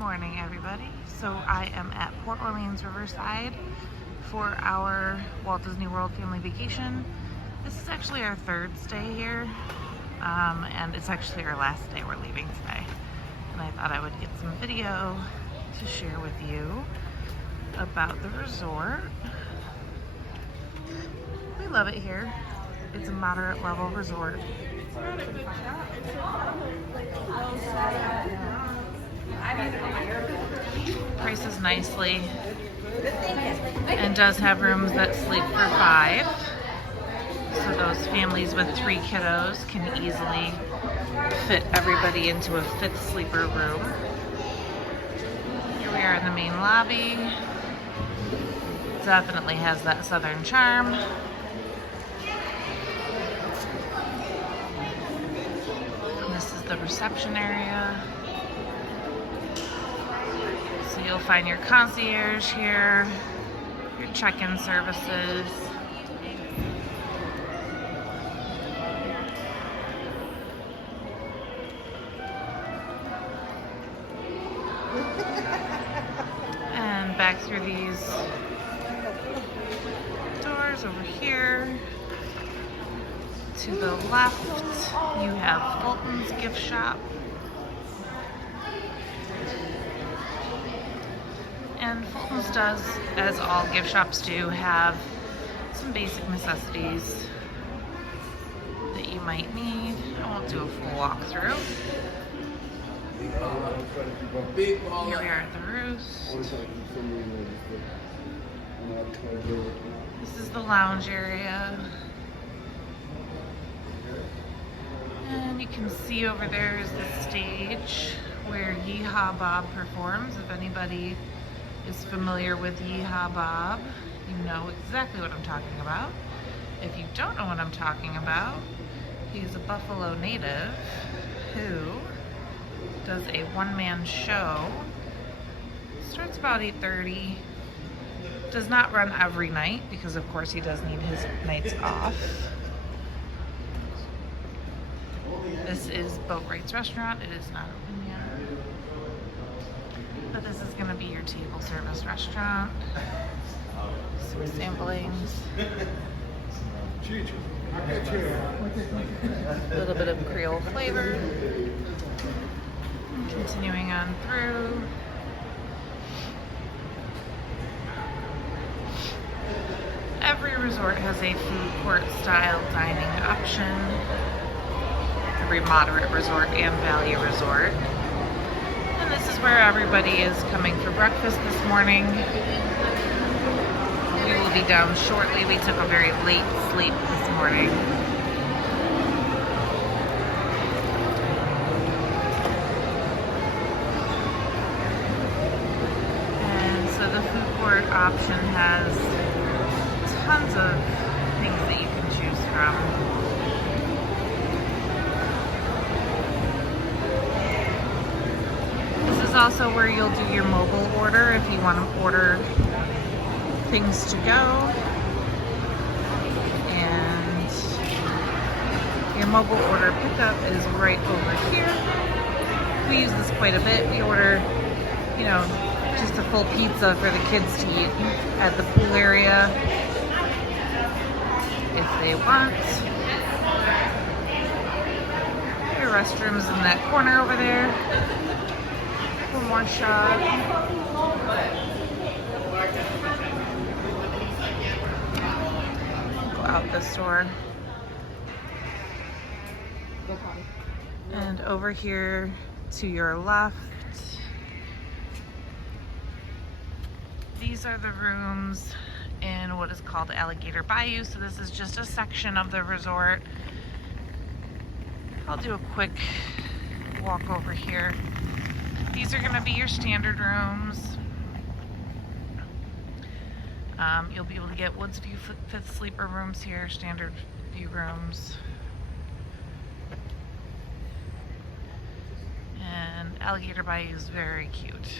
Morning, everybody. So I am at Port Orleans Riverside for our Walt Disney World family vacation. This is actually our third stay here, and it's actually our last day. We're leaving today. And I thought I would get some video to share with you about the resort. We love it here. It's a moderate level resort. Prices nicely, and does have rooms that sleep for 5. So those families with 3 kiddos can easily fit everybody into a 5th sleeper room. Here we are in the main lobby. Definitely has that southern charm. And this is the reception area. So you'll find your concierge here, your check-in services. And back through these doors over here. To the left, you have Fulton's gift shop. And Fulton's does, as all gift shops do, have some basic necessities that you might need. I won't do a full walkthrough. Here we are at the Roost. This is the lounge area. And you can see over there is the stage where Yeehaw Bob performs. If anybody is familiar with Yeehaw Bob, you know exactly what I'm talking about. If you don't know what I'm talking about, he's a Buffalo native who does a one-man show. Starts about 8:30. Does not run every night because of course he does need his nights off. This is Boat Wright's restaurant. It is not open yet. But this is going to be your table service restaurant. Some samplings. A little bit of Creole flavor. And continuing on through. Every resort has a food court style dining option. Every moderate resort and value resort. And this is where everybody is coming for breakfast this morning. We will be down shortly. We took a very late sleep this morning. And so the food court option has tons of things that you can choose from. This is also where you'll do your mobile order if you want to order things to go. And your mobile order pickup is right over here. We use this quite a bit. We order, just a full pizza for the kids to eat at the pool area if they want. Your restrooms in that corner over there. One more shot. Go out this door. And over here to your left, these are the rooms in what is called Alligator Bayou. So this is just a section of the resort. I'll do a quick walk over here. These are going to be your standard rooms. You'll be able to get Woods View 5th sleeper rooms here, standard view rooms. And Alligator Bayou is very cute.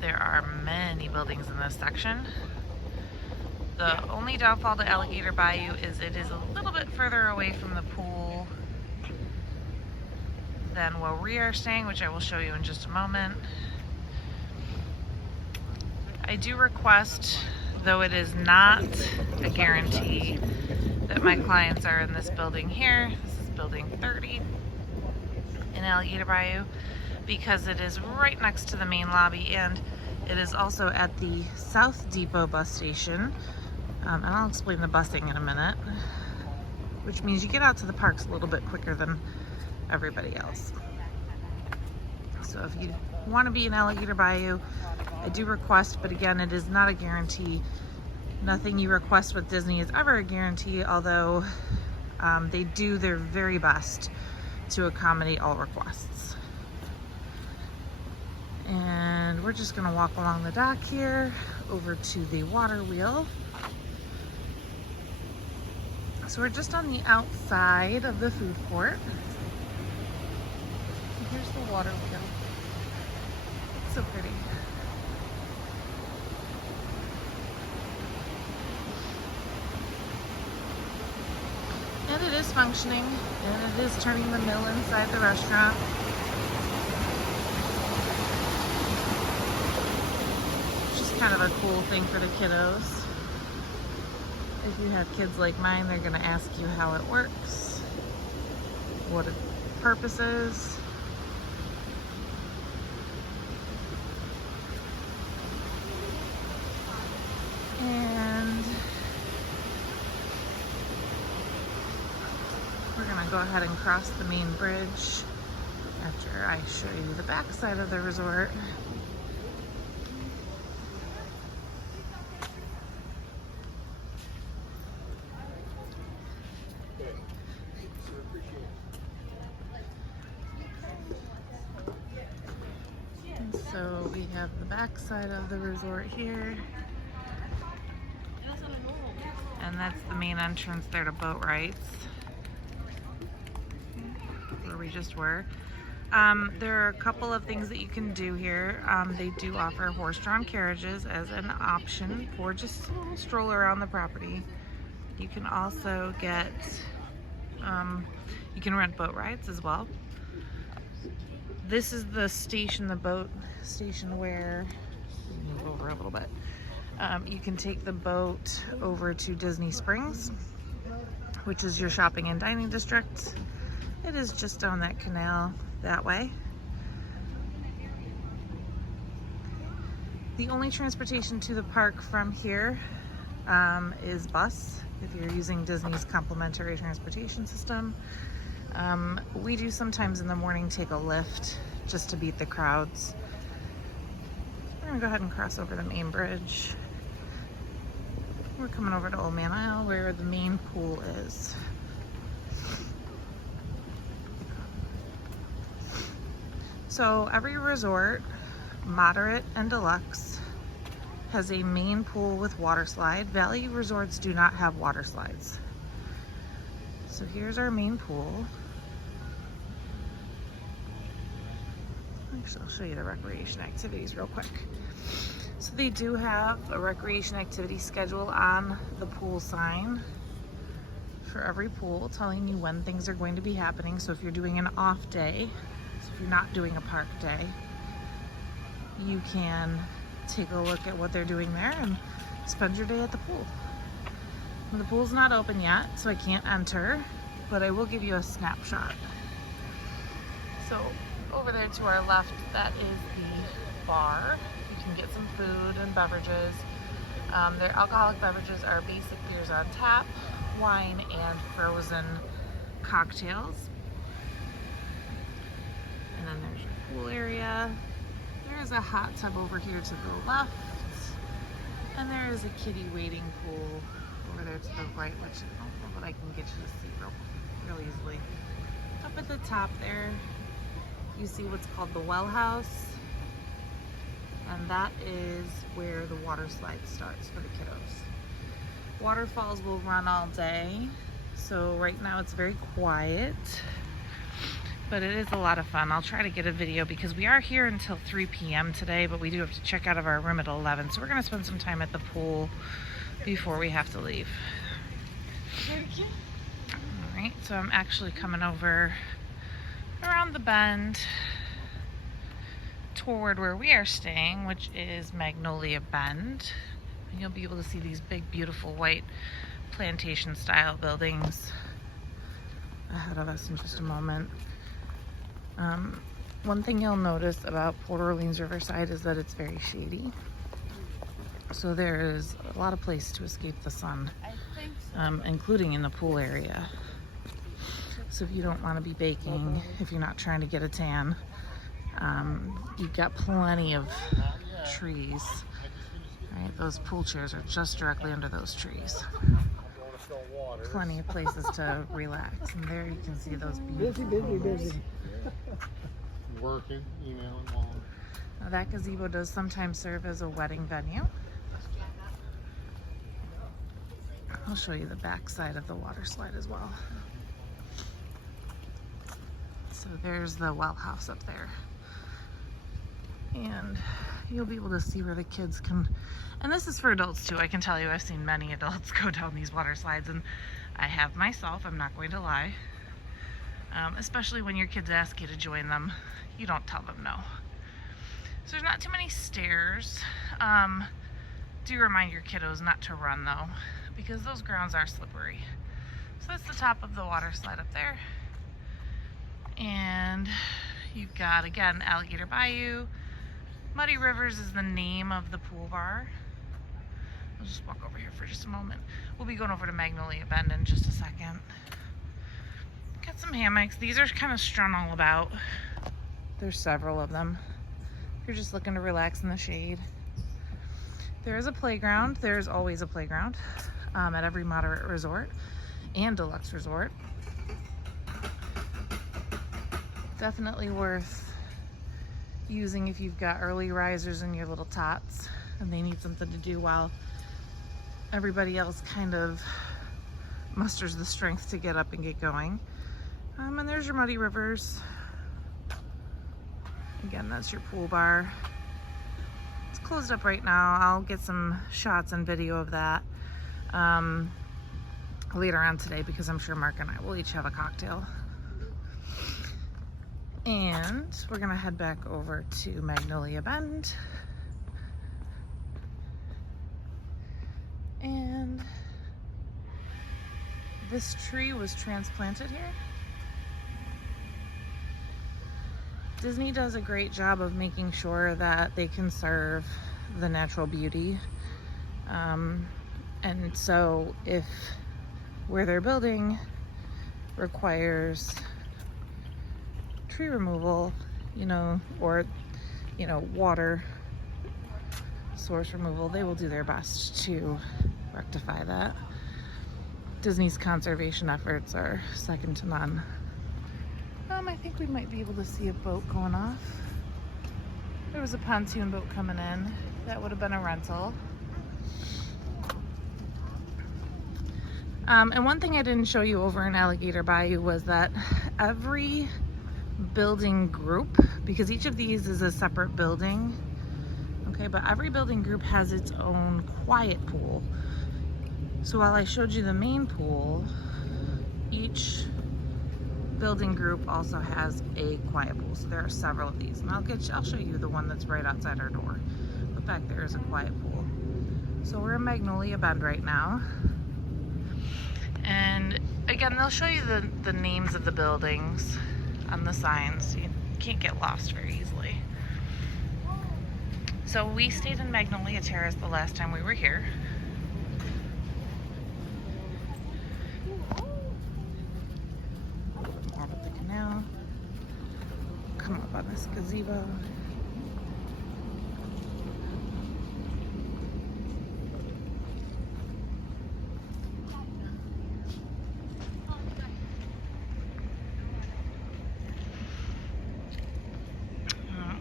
There are many buildings in this section. The only downfall to Alligator Bayou is it is a little bit further away from the pool than where we are staying, which I will show you in just a moment. I do request, though it is not a guarantee, that my clients are in this building here. This is building 30 in Alligator Bayou, because it is right next to the main lobby, and it is also at the South Depot bus station. And I'll explain the busing in a minute, which means you get out to the parks a little bit quicker than everybody else. So if you want to be in Alligator Bayou, I do request, but again, it is not a guarantee. Nothing you request with Disney is ever a guarantee, although they do their very best to accommodate all requests. And we're just gonna walk along the dock here over to the water wheel. So we're just on the outside of the food court. And here's the water wheel. It's so pretty. And it is functioning, and it is turning the mill inside the restaurant. Which is kind of a cool thing for the kiddos. If you have kids like mine, they're gonna ask you how it works, what its purpose is. And we're gonna go ahead and cross the main bridge after I show you the back side of the resort. And so we have the back side of the resort here. And that's the main entrance there to boat rides, where we just were. There are a couple of things that you can do here. They do offer horse-drawn carriages as an option for just a little stroll around the property. You can also get, you can rent boat rides as well. This is the station, the boat station, where, move over a little bit. You can take the boat over to Disney Springs, which is your shopping and dining district. It is just down that canal that way. The only transportation to the park from here is bus, if you're using Disney's complimentary transportation system. We do sometimes in the morning take a lift just to beat the crowds. We're gonna go ahead and cross over the main bridge. We're coming over to Old Man Isle, where the main pool is. So every resort, moderate and deluxe, has a main pool with water slide. Value resorts do not have water slides. So here's our main pool. Actually, I'll show you the recreation activities real quick. So they do have a recreation activity schedule on the pool sign for every pool, telling you when things are going to be happening. So if you're doing an off day, so if you're not doing a park day, you can take a look at what they're doing there and spend your day at the pool. And the pool's not open yet, so I can't enter, but I will give you a snapshot. So over there to our left, that is the bar. You can get some food and beverages. Their alcoholic beverages are basic beers on tap, wine, and frozen cocktails. And then there's your pool area. There's a hot tub over here to the left. And there is a kiddie wading pool over there to the right, which I don't know what I can get you to see real easily. Up at the top there, you see what's called the well house. And that is where the water slide starts for the kiddos. Waterfalls will run all day. So right now it's very quiet, but it is a lot of fun. I'll try to get a video because we are here until 3 p.m. today, but we do have to check out of our room at 11. So we're gonna spend some time at the pool before we have to leave. All right, so I'm actually coming over around around the bend toward where we are staying, which is Magnolia Bend. And you'll be able to see these big, beautiful white plantation style buildings ahead of us in just a moment. One thing you'll notice about Port Orleans Riverside is that it's very shady. So there is a lot of place to escape the sun, including in the pool area. So if you don't want to be baking, if you're not trying to get a tan, you've got plenty of trees. Right? Those pool chairs are just directly under those trees. Plenty of places to relax. And there you can see those beautiful homes. Working, emailing, long. Now that gazebo does sometimes serve as a wedding venue. I'll show you the back side of the water slide as well. So there's the well house up there. And you'll be able to see where the kids can, and this is for adults too. I can tell you I've seen many adults go down these water slides, and I have myself, I'm not going to lie. Especially when your kids ask you to join them, you don't tell them no. So there's not too many stairs. Do remind your kiddos not to run though, because those grounds are slippery. So that's the top of the water slide up there. And you've got, again, Alligator Bayou. Muddy Rivers is the name of the pool bar. I'll just walk over here for just a moment. We'll be going over to Magnolia Bend in just a second. Got some hammocks. These are kind of strung all about. There's several of them. If you're just looking to relax in the shade. There is a playground. There's always a playground at every moderate resort and deluxe resort. Definitely worth using if you've got early risers and your little tots and they need something to do while everybody else kind of musters the strength to get up and get going. And there's your Muddy Rivers. Again, that's your pool bar. It's closed up right now. I'll get some shots and video of that later on today, because I'm sure Mark and I will each have a cocktail. And we're gonna head back over to Magnolia Bend. And this tree was transplanted here. Disney does a great job of making sure that they conserve the natural beauty. And so if where they're building requires tree removal, or, water source removal, they will do their best to rectify that. Disney's conservation efforts are second to none. I think we might be able to see a boat going off. There was a pontoon boat coming in. That would have been a rental. And one thing I didn't show you over in Alligator Bayou was that every building group, because each of these is a separate building, okay, but every building group has its own quiet pool. So while I showed you the main pool, each building group also has a quiet pool. So there are several of these, and I'll show you the one that's right outside our door. But back there is a quiet pool. So we're in Magnolia Bend right now. And again, they'll show you the names of the buildings on the signs. You can't get lost very easily. So we stayed in Magnolia Terrace the last time we were here. A little bit more of the canal. Come up on this gazebo.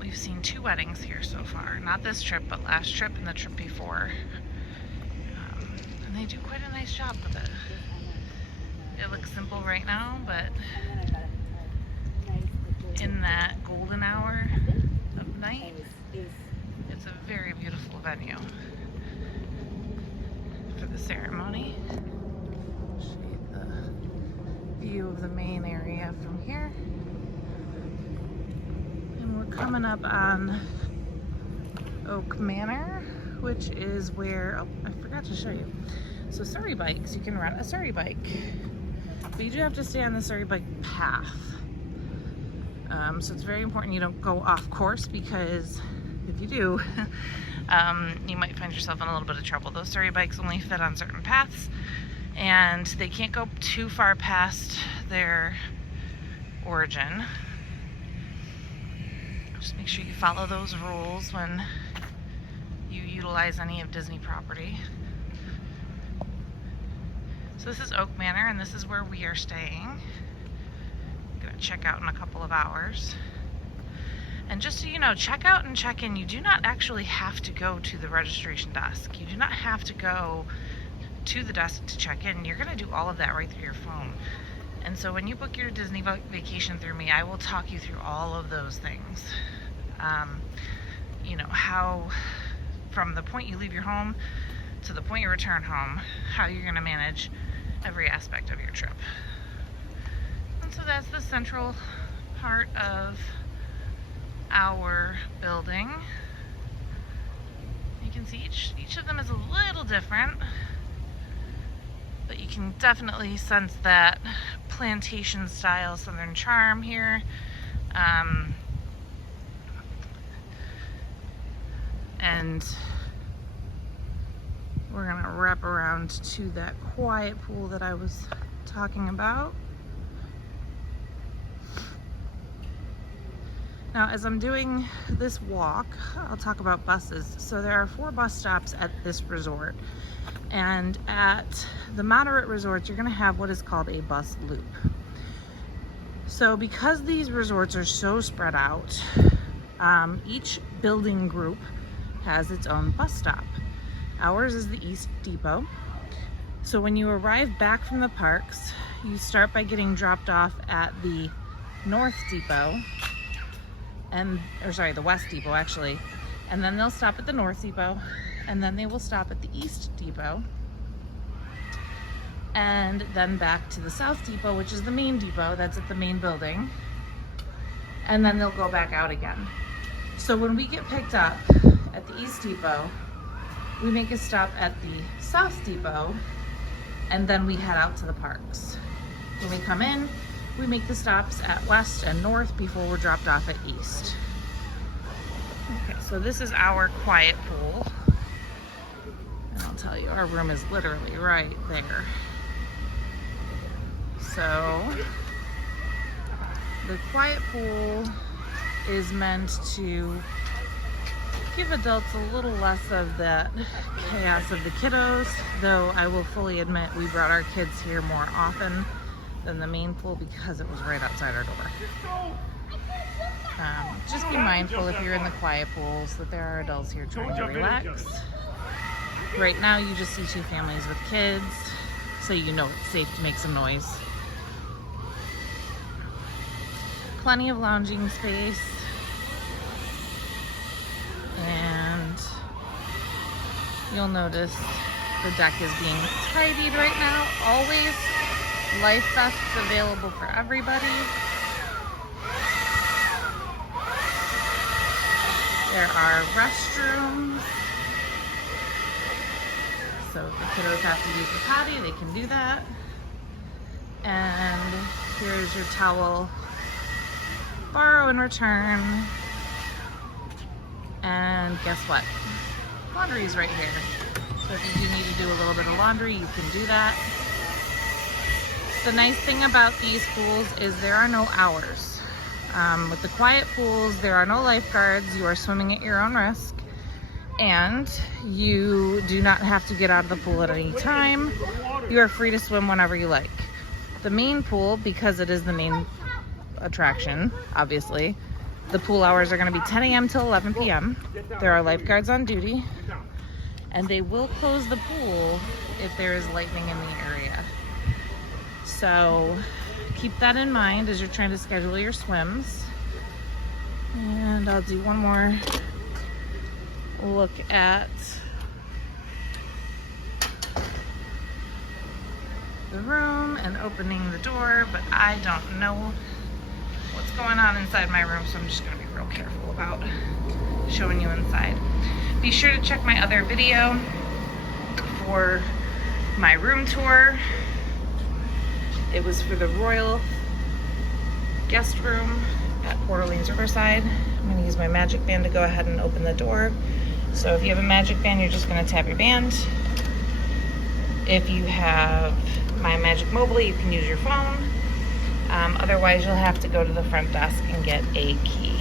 We've seen 2 weddings here so far. Not this trip, but last trip and the trip before. And they do quite a nice job with it. It looks simple right now, but in that golden hour of night, it's a very beautiful venue for the ceremony. Show you the view of the main area from here. coming up on Oak Manor, which is where, oh, I forgot to show you. So Surrey bikes, you can rent a Surrey bike, but you do have to stay on the Surrey bike path. So it's very important you don't go off course, because if you do, you might find yourself in a little bit of trouble. Those Surrey bikes only fit on certain paths, and they can't go too far past their origin. Just make sure you follow those rules when you utilize any of Disney property. So this is Oak Manor, and this is where we are staying. I'm gonna check out in a couple of hours. And just so you know, check out and check in, you do not actually have to go to the registration desk. You do not have to go to the desk to check in. You're gonna do all of that right through your phone. And so when you book your Disney vacation through me, I will talk you through all of those things. You know, how from the point you leave your home to the point you return home, how you're gonna manage every aspect of your trip. And so that's the central part of our building. You can see each of them is a little different, but you can definitely sense that plantation style southern charm here. And we're gonna wrap around to that quiet pool that I was talking about. Now, as I'm doing this walk, I'll talk about buses. So there are 4 bus stops at this resort. And at the moderate resorts, you're gonna have what is called a bus loop. So because these resorts are so spread out, each building group has its own bus stop. Ours is the East Depot. So when you arrive back from the parks, you start by getting dropped off at the North Depot, the West Depot actually, and then they'll stop at the North Depot, and then they will stop at the East Depot, and then back to the South Depot, which is the main depot that's at the main building, and then they'll go back out again. So when we get picked up at the East Depot, we make a stop at the South Depot, and then we head out to the parks. When we come in, we make the stops at West and North before we're dropped off at East. Okay, so this is our quiet pool. And I'll tell you, our room is literally right there. So, the quiet pool is meant to give adults a little less of that chaos of the kiddos, though I will fully admit we brought our kids here more often than the main pool because it was right outside our door. Just be mindful if you're in the quiet pools that there are adults here trying to relax. Right now you just see 2 families with kids, so you know it's safe to make some noise. Plenty of lounging space. And you'll notice the deck is being tidied right now. Always life vests available for everybody. There are restrooms. So if the kiddos have to use the potty, they can do that. And here's your towel. Borrow and return. And guess what? Laundry's right here. So if you do need to do a little bit of laundry, you can do that. The nice thing about these pools is there are no hours. With the quiet pools, there are no lifeguards. You are swimming at your own risk. And you do not have to get out of the pool at any time. You are free to swim whenever you like. The main pool, because it is the main attraction, obviously, the pool hours are going to be 10 a.m. till 11 p.m. There are lifeguards on duty, and they will close the pool if there is lightning in the area. So keep that in mind as you're trying to schedule your swims. And I'll do one more look at the room and opening the door, but I don't know what's going on inside my room, so I'm just gonna be real careful about showing you inside. Be sure to check my other video for my room tour. It was for the Royal guest room at Port Orleans Riverside. I'm gonna use my magic band to go ahead and open the door. So if you have a magic band, you're just gonna tap your band. If you have my magic mobile, you can use your phone. Otherwise, you'll have to go to the front desk and get a key.